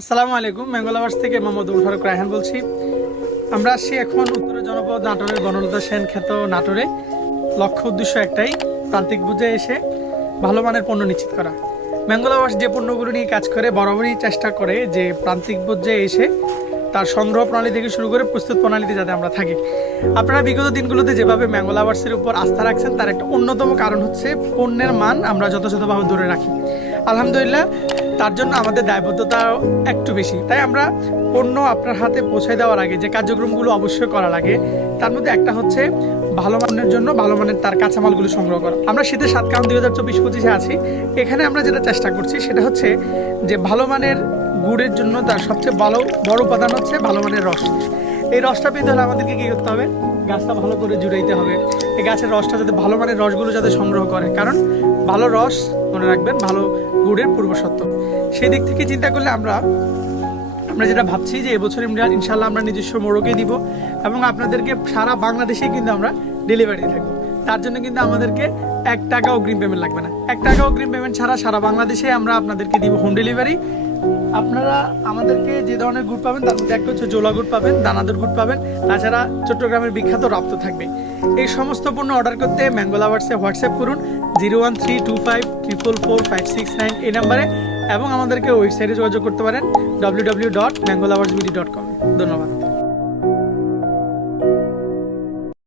আসসালামু আলাইকুম। Mango lovers থেকে মোহাম্মদ উল ফারুক রায়হান বলছি। আমরা আসছি এখন উত্তরের জনপদ নাটোরের বনলতা সেন খ্যাত নাটোরে। লক্ষ্য উদ্দেশ্য একটাই, প্রান্তিক বুঝে এসে ভালো মানের পণ্য নিশ্চিত করা। ম্যাঙ্গো লাভার্স যে পণ্যগুলো নিয়ে কাজ করে বরাবরই চেষ্টা করে যে প্রান্তিক পর্যায়ে এসে তার সংগ্রহ প্রণালী থেকে শুরু করে প্রস্তুত প্রণালীতে যাতে আমরা থাকি। আপনারা বিগত দিনগুলোতে যেভাবে ম্যাঙ্গো লাভার্সের উপর আস্থা রাখছেন তার একটা অন্যতম কারণ হচ্ছে পণ্যের মান আমরা যথাযথভাবে ধরে রাখি। আলহামদুলিল্লাহ, তার জন্য আমাদের দায়বদ্ধতা একটু বেশি। তাই আমরা পণ্য আপনার হাতে পৌঁছে দেওয়ার আগে যে কার্যক্রমগুলো অবশ্যই করা লাগে তার মধ্যে একটা হচ্ছে ভালো মানের জন্য ভালো মানের তার কাঁচামালগুলো সংগ্রহ করা। আমরা শীতের 7 কাউন্ট 2024-25 আছি। এখানে আমরা যেটা চেষ্টা করছি সেটা হচ্ছে যে ভালো মানের গুড়ের জন্য তার সবচেয়ে বড় উপাদান হচ্ছে ভালো মানের রস। এই রসটা পেতে হলে আমাদেরকে কী করতে হবে? গাছটা ভালো করে জুড়াইতে হবে। এই গাছের রসটা যাতে ভালো মানের রসগুলো যাতে সংগ্রহ করে, কারণ ভালো রস মনে রাখবেন ভালো গুড়ের পূর্বশর্ত। সেই দিক থেকে চিন্তা করলে আমরা যেটা ভাবছি যে এবছর ইনশাল্লাহ আমরা নিজস্ব মোড়কে দিব এবং আপনাদেরকে সারা বাংলাদেশে কিন্তু আমরা ডেলিভারি থাকবো। তার জন্য কিন্তু আমাদেরকে 1 টাকা অগ্রিম পেমেন্ট লাগবে না। 1 টাকা অগ্রিম পেমেন্ট ছাড়া সারা বাংলাদেশে আমরা আপনাদেরকে দিব হোম ডেলিভারি। আপনারা আমাদেরকে যে ধরনের গুড় পাবেন তার মধ্যে একটা হচ্ছে জোলা গুড় পাবেন, দানাদার গুড় পাবেন, তাছাড়া চট্টগ্রামের বিখ্যাত রাপ্ত থাকবে। এই সমস্ত পণ্য অর্ডার করতে ম্যাঙ্গো লাভার্সে হোয়াটসঅ্যাপ করুন 01325444569 এই নাম্বারে, এবং আমাদেরকে ওয়েবসাইটে যোগাযোগ করতে পারেন www.mangolaversbd.com। ধন্যবাদ।